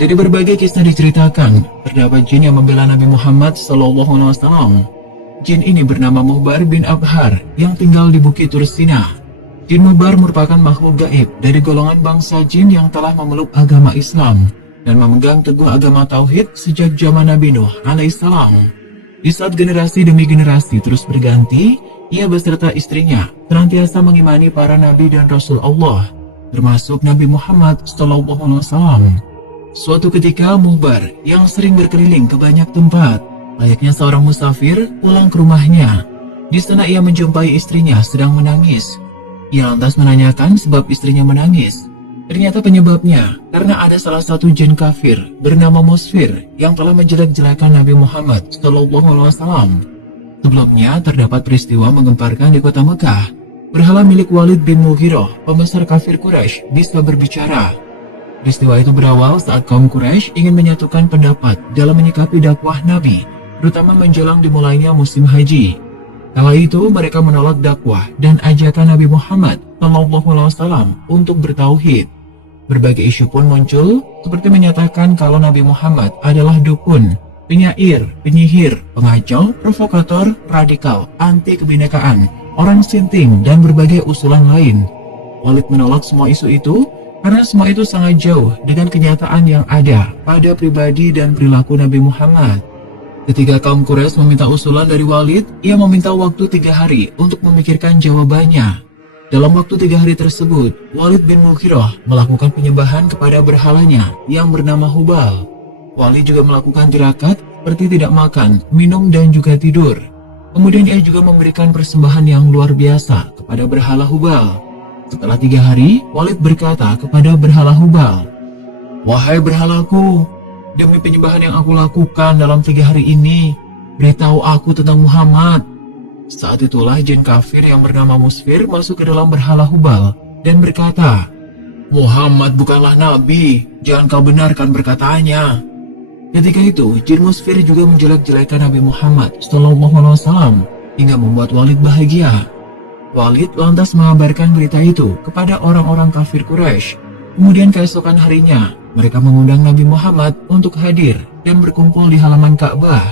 Dari berbagai kisah diceritakan, terdapat jin yang membela Nabi Muhammad SAW. Jin ini bernama Muhbar bin Abhar yang tinggal di Bukit Tursina. Jin Muhbar merupakan makhluk gaib dari golongan bangsa jin yang telah memeluk agama Islam dan memegang teguh agama Tauhid sejak zaman Nabi Nuh alaihissalam. Di saat generasi demi generasi terus berganti, ia beserta istrinya senantiasa mengimani para nabi dan rasul Allah, termasuk Nabi Muhammad SAW. Suatu ketika Muhbar yang sering berkeliling ke banyak tempat, layaknya seorang musafir pulang ke rumahnya. Di sana ia menjumpai istrinya sedang menangis. Ia lantas menanyakan sebab istrinya menangis. Ternyata penyebabnya karena ada salah satu jin kafir bernama Musfir yang telah menjelek-jelekan Nabi Muhammad SAW. Sebelumnya terdapat peristiwa menggemparkan di kota Mekah. Berhala milik Walid bin Mughirah, pembesar kafir Quraisy, bisa berbicara. Peristiwa itu berawal saat kaum Quraisy ingin menyatukan pendapat dalam menyikapi dakwah Nabi, terutama menjelang dimulainya musim haji. Kala itu mereka menolak dakwah dan ajakan Nabi Muhammad SAW untuk bertauhid. Berbagai isu pun muncul, seperti menyatakan kalau Nabi Muhammad adalah dukun, penyair, penyihir, pengacau, provokator, radikal, anti kebinekaan, orang sinting, dan berbagai usulan lain. Walid menolak semua isu itu karena semua itu sangat jauh dengan kenyataan yang ada pada pribadi dan perilaku Nabi Muhammad. Ketika kaum Quraisy meminta usulan dari Walid, ia meminta waktu 3 hari untuk memikirkan jawabannya. Dalam waktu 3 hari tersebut, Walid bin Mughirah melakukan penyembahan kepada berhalanya yang bernama Hubal. Walid juga melakukan tirakat seperti tidak makan, minum, dan juga tidur. Kemudian ia juga memberikan persembahan yang luar biasa kepada berhala Hubal. Setelah 3 hari, Walid berkata kepada berhala Hubal, "Wahai berhalaku, demi penyembahan yang aku lakukan dalam 3 hari ini, beritahu aku tentang Muhammad." Saat itulah jin kafir yang bernama Musfir masuk ke dalam berhala Hubal dan berkata, "Muhammad bukanlah nabi, jangan kau benarkan perkataannya." Ketika itu, jin Musfir juga menjelek-jelekan Nabi Muhammad SAW hingga membuat Walid bahagia. Walid lantas mengabarkan berita itu kepada orang-orang kafir Quraisy. Kemudian keesokan harinya, mereka mengundang Nabi Muhammad untuk hadir dan berkumpul di halaman Ka'bah.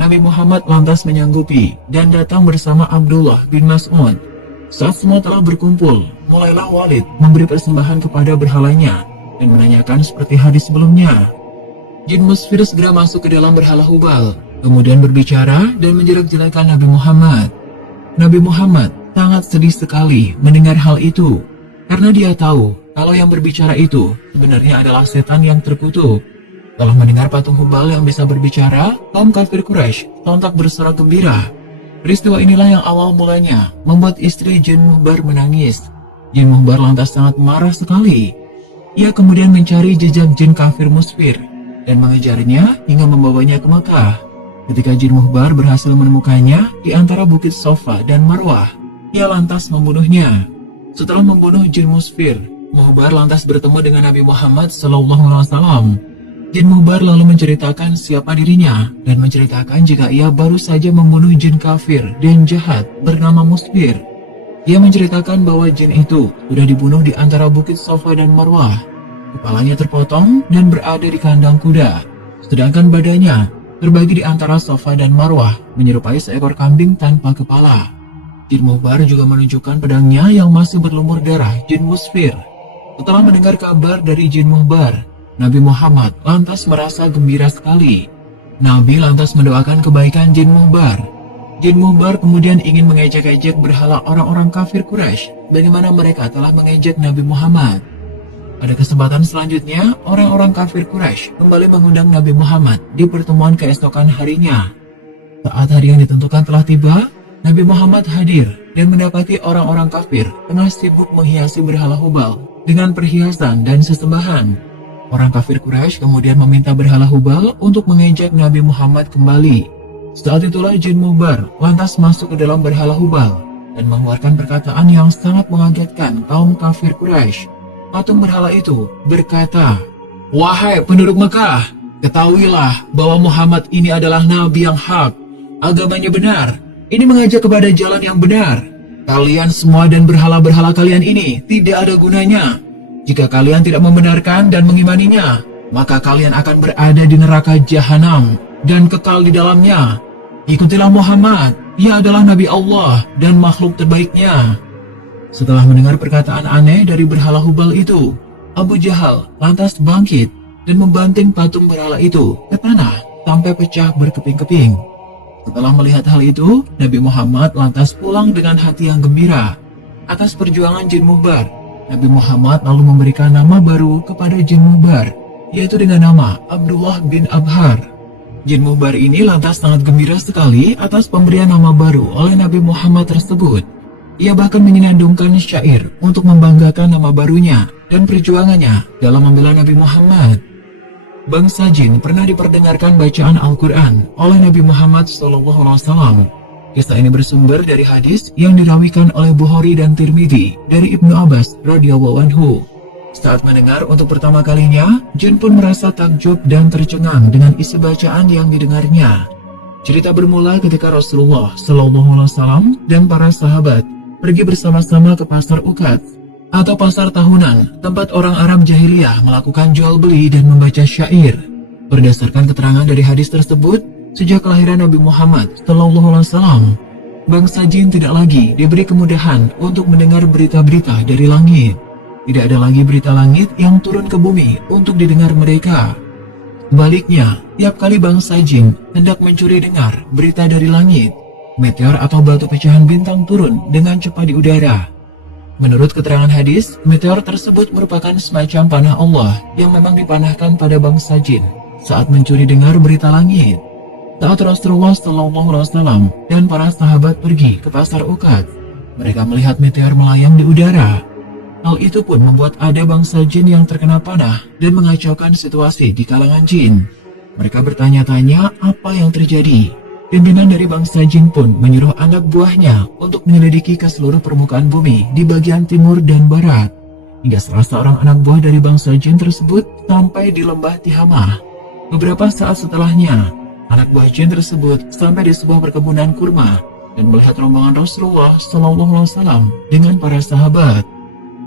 Nabi Muhammad lantas menyanggupi dan datang bersama Abdullah bin Mas'ud. Saat semua telah berkumpul, mulailah Walid memberi persembahan kepada berhalanya dan menanyakan seperti hadis sebelumnya. Jin Musfir segera masuk ke dalam berhala Hubal, kemudian berbicara dan menjelek-jelekan Nabi Muhammad. Nabi Muhammad sangat sedih sekali mendengar hal itu, karena dia tahu kalau yang berbicara itu sebenarnya adalah setan yang terkutuk. Setelah mendengar patung Hubal yang bisa berbicara, kaum kafir Quraisy sontak bersorak gembira. Peristiwa inilah yang awal mulanya membuat istri Jin Muhbar menangis. Jin Muhbar lantas sangat marah sekali. Ia kemudian mencari jejak jin kafir Musfir dan mengejarnya hingga membawanya ke Mekah. Ketika Jin Muhbar berhasil menemukannya di antara Bukit Sofa dan Marwah, ia lantas membunuhnya. Setelah membunuh Jin Musfir, Muhbar lantas bertemu dengan Nabi Muhammad SAW. Jin Muhbar lalu menceritakan siapa dirinya dan menceritakan jika ia baru saja membunuh jin kafir dan jahat bernama Musfir. Ia menceritakan bahwa jin itu sudah dibunuh di antara Bukit Sofa dan Marwah. Kepalanya terpotong dan berada di kandang kuda, sedangkan badannya terbagi di antara Sofa dan Marwah menyerupai seekor kambing tanpa kepala. Jin Muhbar juga menunjukkan pedangnya yang masih berlumur darah Jin Musfir. Setelah mendengar kabar dari Jin Muhbar, Nabi Muhammad lantas merasa gembira sekali. Nabi lantas mendoakan kebaikan Jin Muhbar. Jin Muhbar kemudian ingin mengejek-ejek berhala orang-orang kafir Quraisy, bagaimana mereka telah mengejek Nabi Muhammad. Pada kesempatan selanjutnya, orang-orang kafir Quraisy kembali mengundang Nabi Muhammad di pertemuan keesokan harinya. Saat hari yang ditentukan telah tiba, Nabi Muhammad hadir dan mendapati orang-orang kafir tengah sibuk menghiasi berhala Hubal dengan perhiasan dan sesembahan. Orang kafir Quraisy kemudian meminta berhala Hubal untuk mengejek Nabi Muhammad kembali. Saat itulah Jin Muhbar lantas masuk ke dalam berhala Hubal dan mengeluarkan perkataan yang sangat mengagetkan kaum kafir Quraisy. Patung berhala itu berkata, "Wahai penduduk Mekah, ketahuilah bahwa Muhammad ini adalah nabi yang hak. Agamanya benar. Ini mengajak kepada jalan yang benar. Kalian semua dan berhala-berhala kalian ini tidak ada gunanya. Jika kalian tidak membenarkan dan mengimaninya, maka kalian akan berada di neraka jahanam dan kekal di dalamnya. Ikutilah Muhammad, ia adalah Nabi Allah dan makhluk terbaiknya." Setelah mendengar perkataan aneh dari berhala Hubal itu, Abu Jahal lantas bangkit dan membanting patung berhala itu ke tanah sampai pecah berkeping-keping. Setelah melihat hal itu, Nabi Muhammad lantas pulang dengan hati yang gembira atas perjuangan jin Mubar. Nabi Muhammad lalu memberikan nama baru kepada jin Mubar, yaitu dengan nama Abdullah bin Abhar. Jin Mubar ini lantas sangat gembira sekali atas pemberian nama baru oleh Nabi Muhammad tersebut. Ia bahkan menyandungkan syair untuk membanggakan nama barunya dan perjuangannya dalam membela Nabi Muhammad. Bangsa jin pernah diperdengarkan bacaan Al-Quran oleh Nabi Muhammad SAW. Kisah ini bersumber dari hadis yang dirawikan oleh Bukhari dan Tirmidzi dari Ibnu Abbas radhiyallahu anhu. Saat mendengar untuk pertama kalinya, jin pun merasa takjub dan tercengang dengan isi bacaan yang didengarnya. Cerita bermula ketika Rasulullah SAW dan para sahabat pergi bersama-sama ke pasar Ukad atau pasar tahunan, tempat orang Arab jahiliyah melakukan jual beli dan membaca syair. Berdasarkan keterangan dari hadis tersebut, sejak kelahiran Nabi Muhammad SAW, bangsa jin tidak lagi diberi kemudahan untuk mendengar berita-berita dari langit. Tidak ada lagi berita langit yang turun ke bumi untuk didengar mereka. Sebaliknya, tiap kali bangsa jin hendak mencuri dengar berita dari langit, meteor atau batu pecahan bintang turun dengan cepat di udara. Menurut keterangan hadis, meteor tersebut merupakan semacam panah Allah yang memang dipanahkan pada bangsa jin saat mencuri dengar berita langit. Saat Rasulullah SAW dan para sahabat pergi ke pasar Ukad, mereka melihat meteor melayang di udara. Hal itu pun membuat ada bangsa jin yang terkena panah dan mengacaukan situasi di kalangan jin. Mereka bertanya-tanya apa yang terjadi. Pimpinan dari bangsa jin pun menyuruh anak buahnya untuk menyelidiki ke seluruh permukaan bumi di bagian timur dan barat. Hingga salah seorang anak buah dari bangsa jin tersebut sampai di lembah Tihamah. Beberapa saat setelahnya, anak buah jin tersebut sampai di sebuah perkebunan kurma dan melihat rombongan Rasulullah SAW dengan para sahabat.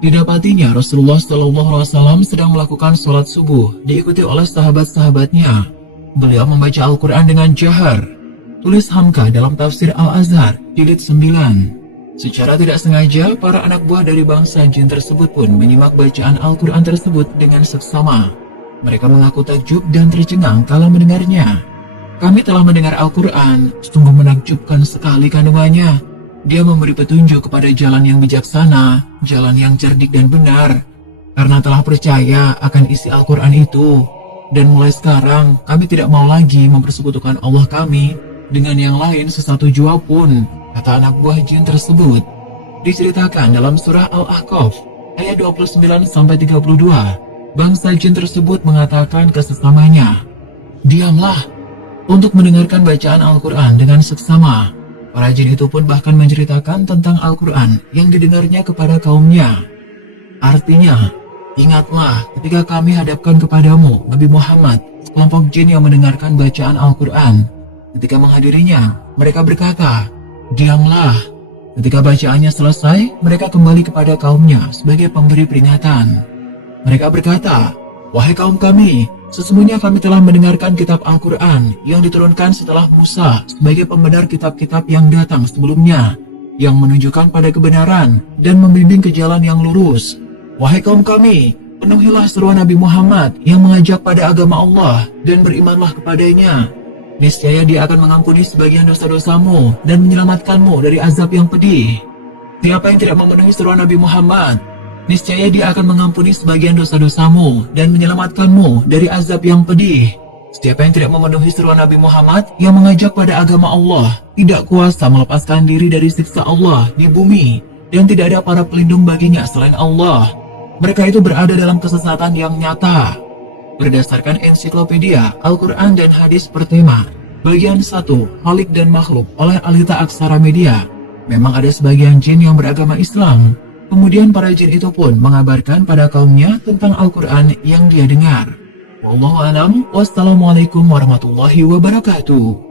Didapatinya Rasulullah SAW sedang melakukan sholat subuh diikuti oleh sahabat-sahabatnya. Beliau membaca Al-Quran dengan jahar. Tulis Hamka dalam tafsir Al-Azhar jilid 9. Secara tidak sengaja, para anak buah dari bangsa jin tersebut pun menyimak bacaan Al-Quran tersebut dengan seksama. Mereka mengaku takjub dan tercengang kala mendengarnya. "Kami telah mendengar Al-Quran, sungguh menakjubkan sekali kandungannya. Dia memberi petunjuk kepada jalan yang bijaksana, jalan yang cerdik dan benar. Karena telah percaya akan isi Al-Quran itu, dan mulai sekarang kami tidak mau lagi mempersekutukan Allah kami dengan yang lain sesatu jua pun," kata anak buah jin tersebut. Diceritakan dalam surah Al-Ahqaf ayat 29-32, bangsa jin tersebut mengatakan ke sesamanya, "Diamlah untuk mendengarkan bacaan Al-Quran dengan seksama." Para jin itu pun bahkan menceritakan tentang Al-Quran yang didengarnya kepada kaumnya. Artinya, "Ingatlah ketika kami hadapkan kepadamu, Nabi Muhammad, sekelompok jin yang mendengarkan bacaan Al-Quran. Ketika menghadirinya, mereka berkata, 'Diamlah.' Ketika bacaannya selesai, mereka kembali kepada kaumnya sebagai pemberi peringatan. Mereka berkata, 'Wahai kaum kami, sesungguhnya kami telah mendengarkan kitab Al-Quran yang diturunkan setelah Musa sebagai pembenar kitab-kitab yang datang sebelumnya, yang menunjukkan pada kebenaran dan membimbing ke jalan yang lurus. Wahai kaum kami, penuhilah seruan Nabi Muhammad yang mengajak pada agama Allah dan berimanlah kepadanya. Niscaya dia akan mengampuni sebagian dosa-dosamu dan menyelamatkanmu dari azab yang pedih. Siapa yang tidak memenuhi seruan Nabi Muhammad, niscaya dia akan mengampuni sebagian dosa-dosamu dan menyelamatkanmu dari azab yang pedih. Siapa yang tidak memenuhi seruan Nabi Muhammad yang mengajak pada agama Allah, tidak kuasa melepaskan diri dari siksa Allah di bumi, dan tidak ada para pelindung baginya selain Allah. Mereka itu berada dalam kesesatan yang nyata." Berdasarkan ensiklopedia Al-Quran dan Hadis Pertema, bagian 1, Khalik dan Makhluk oleh Alita Aksara Media, memang ada sebagian jin yang beragama Islam. Kemudian para jin itu pun mengabarkan pada kaumnya tentang Al-Quran yang dia dengar. Wallahu a'lam. Wassalamualaikum warahmatullahi wabarakatuh.